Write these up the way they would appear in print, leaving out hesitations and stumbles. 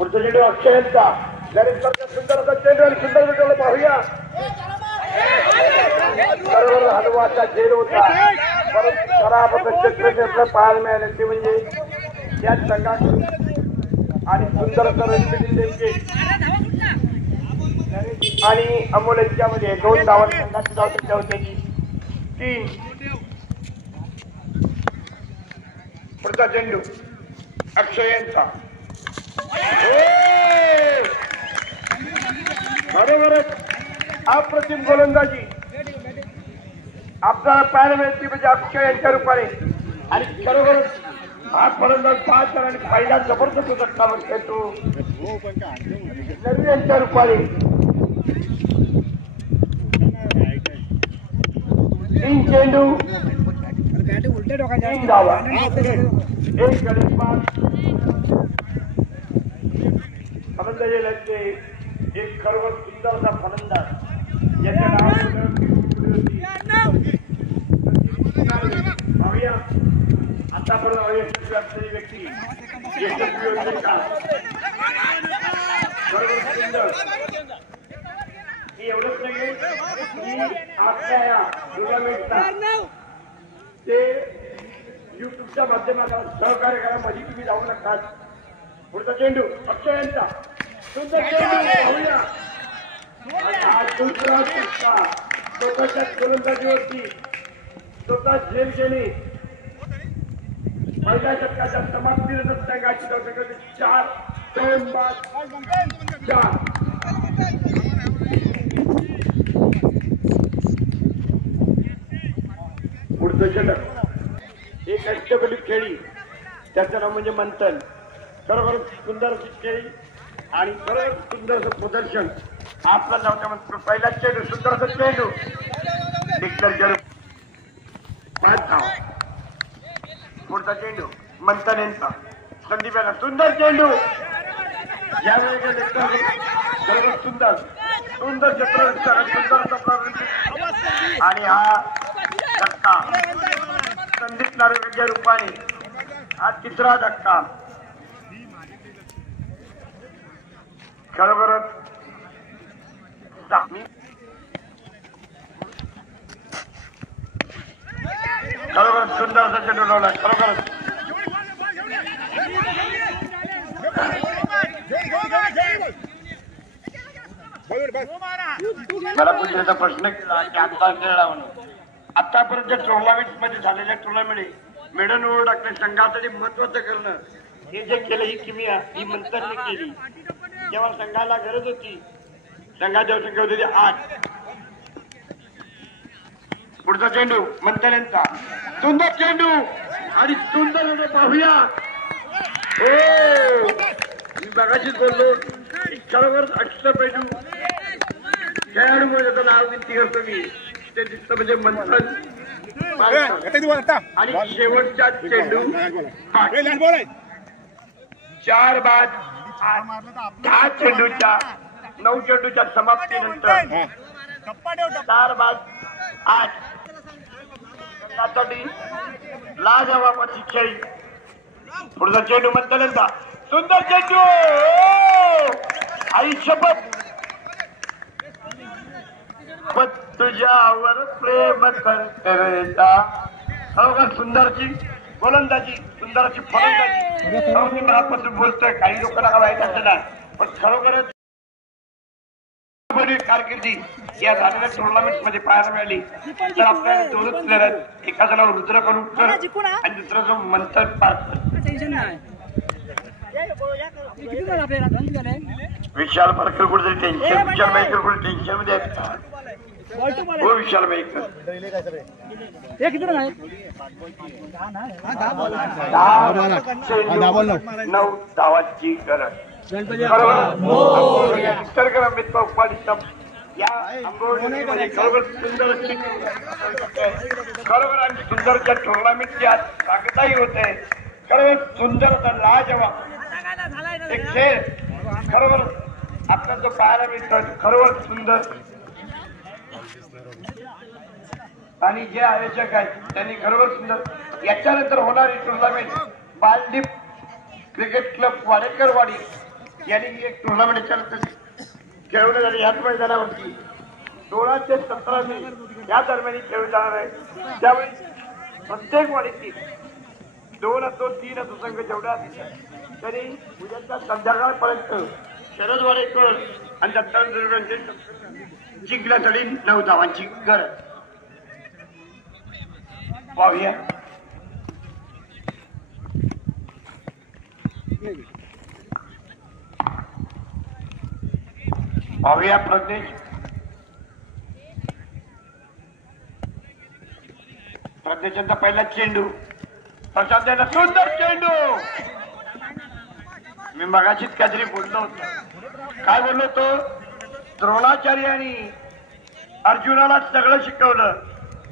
पुढचा चेंडू अक्षयचा गणेश सुंदर असा चेंडू आणि सुंदर चेंडूला पाहूया. बरोबर हलवाचा झेल होता परंतु खराब क्षेत्र पाहायला मिळाले ते म्हणजे या संघाकडून आणि सुंदर असं रणजित आणि अमोल यांच्यामध्ये 2 धावा संघाची धाव संख्या होती 3. पुढचा चेंडू अक्षय यांचा बरोबरच अप्रतिम गोलंदाजी आपल्याला पाहायला मिळते म्हणजे अक्षय यांच्या रूपाने आणि बरोबरच हा फलंदाज 5 आणि पहिला जबरदस्त धक्का म्हणतोय तो नरवी यांच्या रूपाने 3 चेंडू 3 धावा 1 गडीपार फलंदाजी लागते. एक खरोखर सुंदर असा फलंदाज याच्या नावाने आतापर्यंत यशस्वी असलेली व्यक्ती यशस्वी होते का बरोबर सुंदर ही एवढंच नाही की आपल्या या टुर्नामेंटला ते युट्यूबच्या माध्यमातून सहकार्य करामध्ये तुम्ही जाऊ नका. पुढचा चेंडू अक्षय यांचा सुंदर चेंडू हा दुसरा चक्का स्वतःच्या गोलंदाजीवरती स्वतः झेल गेली. पहिल्या षटकाच्या समाप्तीनंतर संघाची धाव संख्या 4 2 5 4. पुढचं षटक एक अष्टबली खेळी त्याचं नाव म्हणजे मंथन. बरोबर सुंदर खेळी आणि बरोबर सुंदर असं प्रदर्शन आपला धावता पहिला चेंडू सुंदर असं चेंडू डिक्लेअर करू 5 धाव. पुढचा चेंडू मंथन यांचा संदीप यांना सुंदर चेंडू यावेळी बरोबर सुंदर सुंदर क्षेत्र सुंदर आणि हा धक्का संदीप नार्वेकरच्या रूपाने हा 3रा धक्का खरोखरच सुंदर असा चेंडू लावला. खरोखरच मला पुढचा प्रश्न केला की आता खेळला म्हणून आतापर्यंत टुर्नामेंट मध्ये झालेल्या टुर्नामेंट मेडन ओव्हर टाकणे संघासाठी महत्वाचं करणं हे जे केलं ही किमिया ही मंथनने केली. जेव्हा संघाला गरज होती संघाची संख्या होती 8. पुढचा चेंडू मंथन यांचा सुंदर चेंडू आणि सुंदर पाहूया. हो मी बघाशीच बोललो खरोखर अष्टपैलू खेळाडू त्याचं नाव विनंती करतो मी ते दिसतं म्हणजे मंथन. आणि शेवटचा चेंडू 4 बाद 10 चेंडूच्या 9 चेंडूच्या समाप्तीनंतर 4 बाद 8 साठी लाजवाबाची खेळी. पुढचा चेंडू मंथनचा सुंदर चेंडू आई शपथ तुझ्यावर प्रेम करता. सुंदरची गोलंदाजी सुंदरची फलंदाजी मनापासून बोलतोय. काही लोकांना माहिती असणार पण खरोखरच कारकिर्दी या झालेल्या टुर्नामेंट मध्ये पाहायला मिळाली. तर आपल्याला 2च प्लेयर आहेत. एकाचं नाव रुद्र करुणकर आणि दुसरं मंथन पार्थ. विशाल पारकर कुठेतरी टेन्शन विशाल भाईकर कुठे टेन्शन मध्ये हो विशाल भाईकर 9 धावांची गरज. खरोबर आणि सुंदरच्या टुर्नामेंटच्या ताकदही होते. खरोबर सुंदर होता लाजवाब एक खेळ खरोबर आपला जो पाहायला मिळतो खरोबर सुंदर. आणि जे आयोजक आहेत त्यांनी खरोबर सुंदर. याच्यानंतर होणारी टुर्नामेंट बालदीप क्रिकेट क्लब वाडेकरवाडी यांनी एक टुर्नामेंट खेळवण्यात आली याच मैदानावरती 16 ते 17 मे या दरम्यान खेळून जाणार आहे। त्यावेळी प्रत्येक वाडीतील 2 असो 3 असो संघ जेवढा तरी उद्याच्या संध्याकाळपर्यंत शरद वाडेकर आणि दत्तांचे जिंकण्यासाठी 9 धावांची गरज पाहूया। पाहूया प्रज्ञेशचा पहिला चेंडू प्रशांतला सुंदर चेंडू। मी मगाशीच काहीतरी बोललो होतो। काय बोललो होतो? द्रोणाचार्य आणि अर्जुनाला सगळं शिकवलं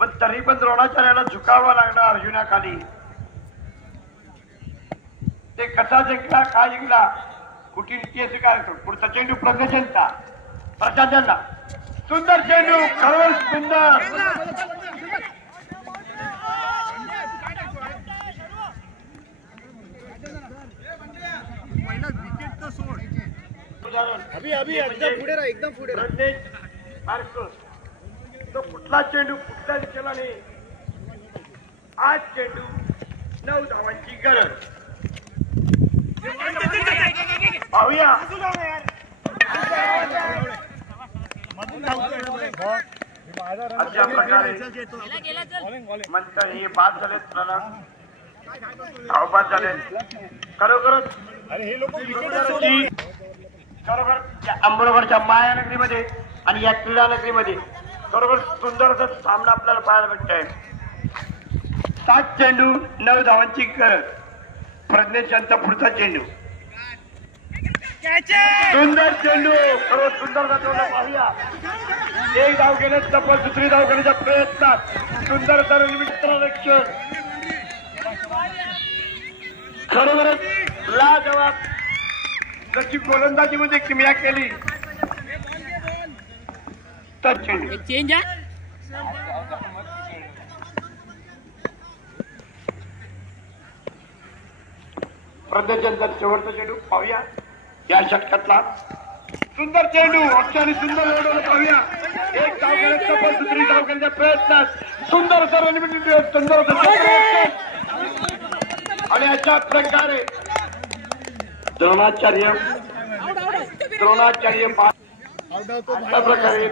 पण तरी पण द्रोणाचार्याला झुकावं लागलं अर्जुनाखाली। ते कसा जिंकला काय जिंकला कुठे काय पुढचा चेंडू प्रज्ञेशचा प्रशांतला सुंदर चेंडू खरोखर सुंदर। एकदम पुढे तो कुठला चेंडू कुठल्या दिशेला नाही। आज चेंडू 9 धावांची गरज पाहूया। अशा प्रकारे म्हणतात हे बाद झालेत बाद झाले खरोखरच खरोखर अंबरगडच्या माया नगरीमध्ये आणि या क्रीडा नगरीमध्ये खरोखर सुंदर सामना आपल्याला पाहायला भेटतोय। 7 चेंडू 9 धावांची गरज प्रज्ञेशांचा पुढचा चेंडू सुंदर चेंडू खरोखर सुंदर जातो पाहूया। एक धाव गेले तब्बल दुसरी धाव घेण्याच्या प्रयत्नात सुंदर तर मित्ररक्षण खरोखरच लाजवाब कशी गोलंदाजी मध्ये किमया केली तर चेंडू चेंज प्रज्ञेशचा शेवटचा चेंडू पाहूया। या षटकातला सुंदर चेंडू अक्षाने सुंदर ओढवलं पाहूया। एक धाव घेण्यात तब्बल दुसरी धाव घेण्याच्या प्रयत्नात सुंदर सुंदर आणि अशा प्रकारे द्रोणाचार्य अशा प्रकारे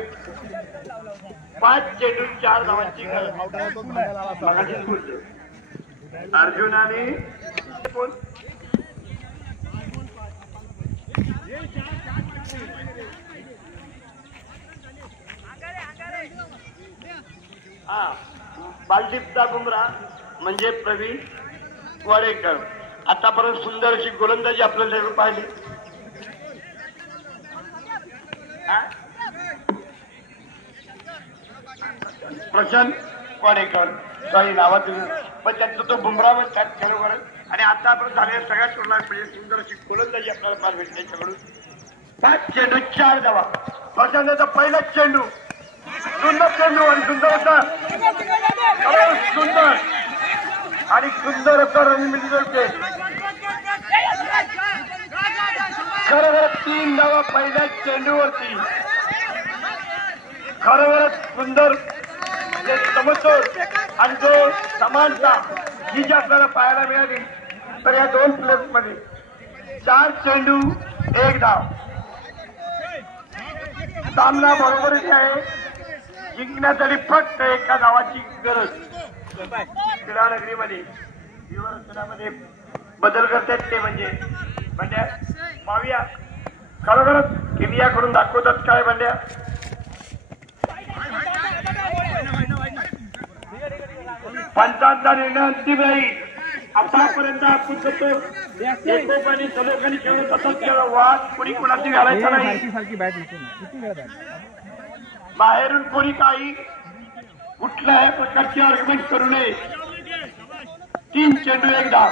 5 चेंडू 4 धावांची गरज मगाशीच बोलतो। अर्जुनाने बालदीपचा बुमरा म्हणजे प्रवीण वाडेकर। आतापर्यंत सुंदर अशी गोलंदाजी आपल्याला पाहिली। प्रशांत वाडेकर सॉरी नावात पण त्यातलं तो बुमरा त्यात खरोखर आणि आतापर्यंत झालेल्या सगळ्या टुर्नामेंट म्हणजे सुंदर अशी गोलंदाजी आपल्याला पाहायला भेटते त्याच्याकडून। 5 चेंडू 4 धावा प्रशांतचा पहिला चेंडू सुंदर चेंडू आणि सुंदर असा सुंदर आणि सुंदर असं रंगमिली होते। खरोखर 3 धावा पहिल्या चेंडूवरती खरोखरच सुंदर समतोल आणि जो समानता ही जी आपल्याला पाहायला मिळाली तर या 2 प्लेस मध्ये 4 चेंडू 1 धाव सामना बरोबरच आहे। जिंकण्यासाठी फक्त एका धावाची गरज क्रीडा नगरीमध्ये क्रीडामध्ये बदल करतात ते म्हणजे पाहूया खरोखरच किमिया करून दाखवतात काय बंड्या। पंचांचा निर्णय अंतिम राहील। आतापर्यंत आपण एकोपाने सलोखाने खेळून तसंच खेळ वाद कोणी कोणाची घालायचा नाही। बाहेरून कोणी काही कुठल्याही प्रकारची आर्ग्युमेंट करू नये। 3 चेंडू 1 धाव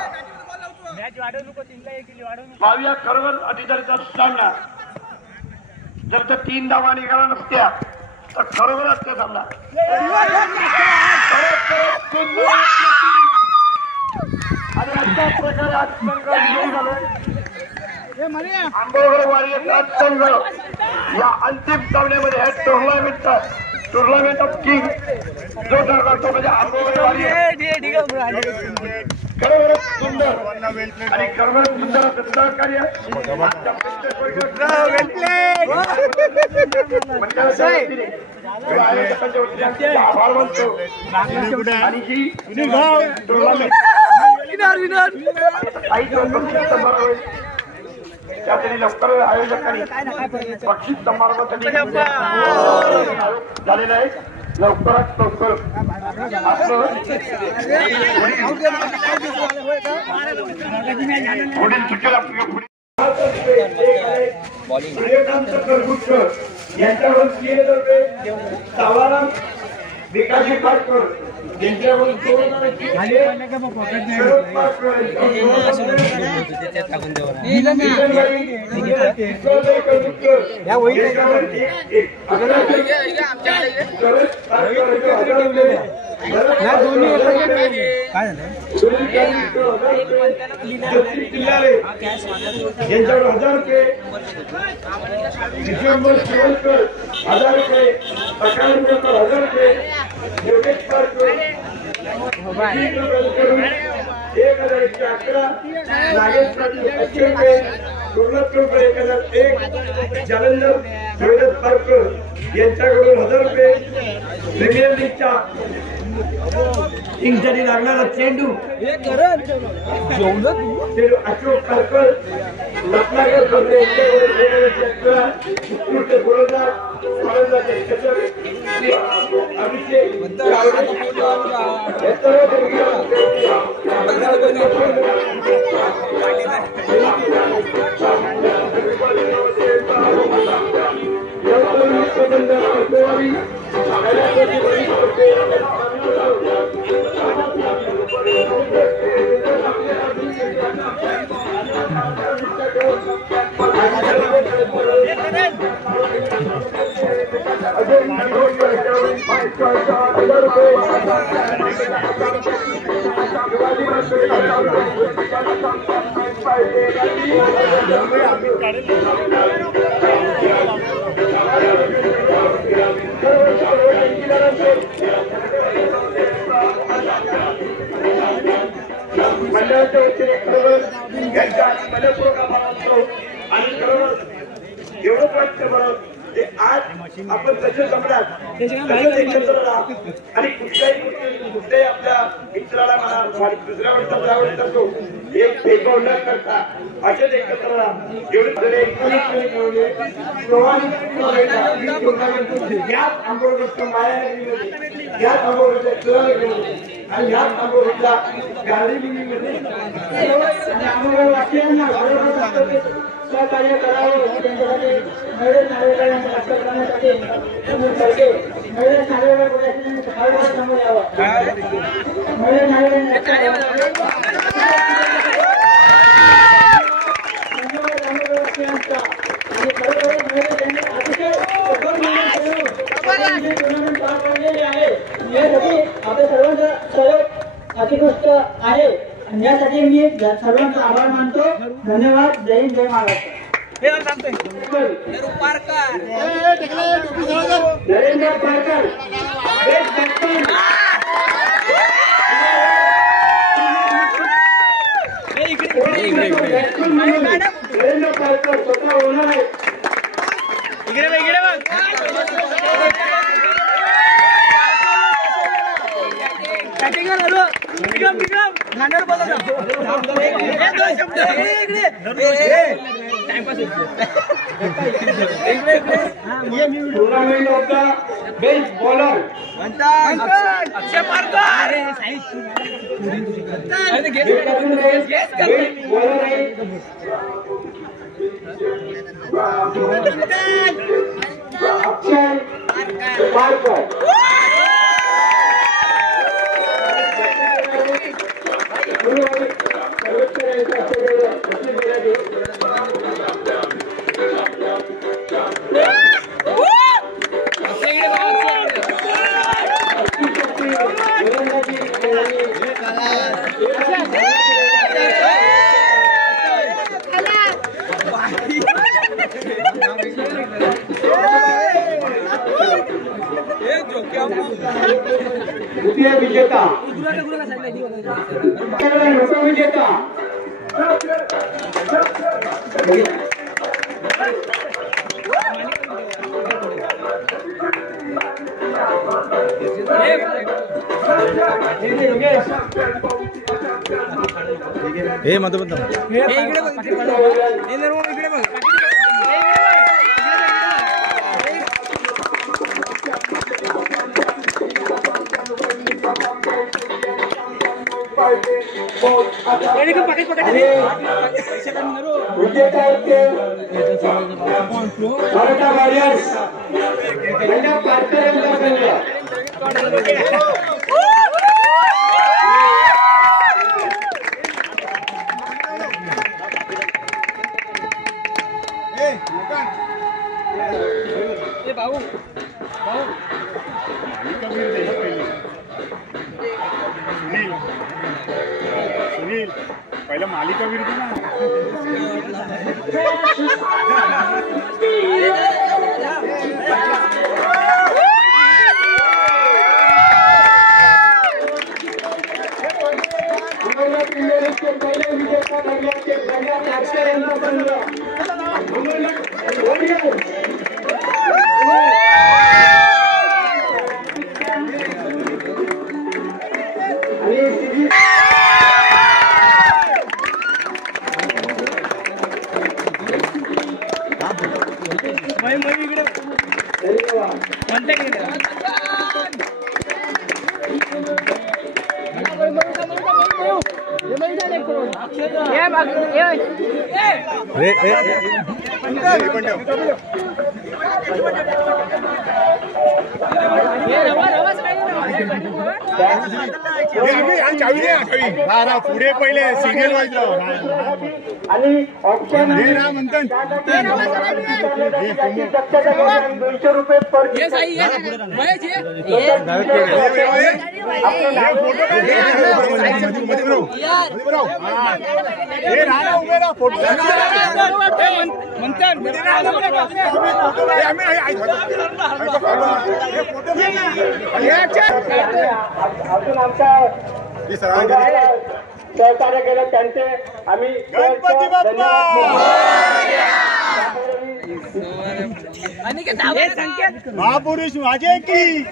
पाहूया खरोखर अधिकारीचा सामना जर त्या 3 धावा निघाला नसत्या तर खरोखर असते सामना आणि अशा प्रकारे आज झालोय आंबेडकर वारियर संघ या अंतिम सामन्यामध्ये आहे टुर्नामेंट ऑफ किंग जो ठरतो म्हणजे आंबेडकर वारियर खरोखरच सुंदर आणि खरोखरच सुंदर सहकार्य आयोजकांच्या वतीने आभार मानतो आणि ही टुर्नामेंट त्यासाठी लवकर आयोजकांनी बक्षीस समारंभासाठी झालेला आहे लवकरात लवकर पुढील सुट्टीला यांच्यावर विकासी पाटकर यांच्यावर यांच्यावर 1000 रुपये डिसेंबर शिवलकर 1000 रुपये सकाळ 1000 रुपये योगेश पारकर 1111 नागेश पाटील 80 रुपये सोमनाथ रुपये 1001 जालंधर देवदत्त पारकर यांच्याकडून 1000 रुपये प्रीमियर लीगच्या इंग्लंडसाठी लागणारा चेंडू अशोक पारकर रत्नाकर मंडळाच्या वतीने यांच्या मनपूर्वक आभार मानतो आणि एवढं वाटतं बरं आज आपण तसे जमणार एकत्र राहा आणि कुठल्याही आपल्या मित्राला म्हणा दुसऱ्या आवडतो एक भेदभाव न करता असेच एकत्र राहा एवढे याच आंबोलीच्या मायानगरीमध्ये याच आंबोलीच्या तुळानगरीमध्ये आणि याच आंबोलीच्या गार्डनिंगमध्ये सहकार्य करावं त्यांच्यासाठी नवीन नागरिकांना रक्त करण्यासाठी नवीन नागरिकांना समोर यावं नवीन आपल्या सर्वांचा सहयोग अतिकृष्ट आहे यासाठी मी सर्वांचा आभार मानतो धन्यवाद जय हिंद जय महाराष्ट्र नरेंद्र पारकर नरेंद्र पारकर स्वतः होणार आहे tournament of the best bowler Akshay Parkar द्वितीय विजेता उपविजेता हे मधुबंध मराठा वॉरियर्स यांच्या पार्टनरांचा संघ सुनील पहिला मालिका विरुद्ध ना पहिले विजेता ठरल्याचे पुढे पहिले सिरियल वाजलं आणि ऑप्शन ₹200 पर अजून आमच्या सहकार्य केलं त्यांचे आम्ही गणपती बाप्पा महापुरुष माझे की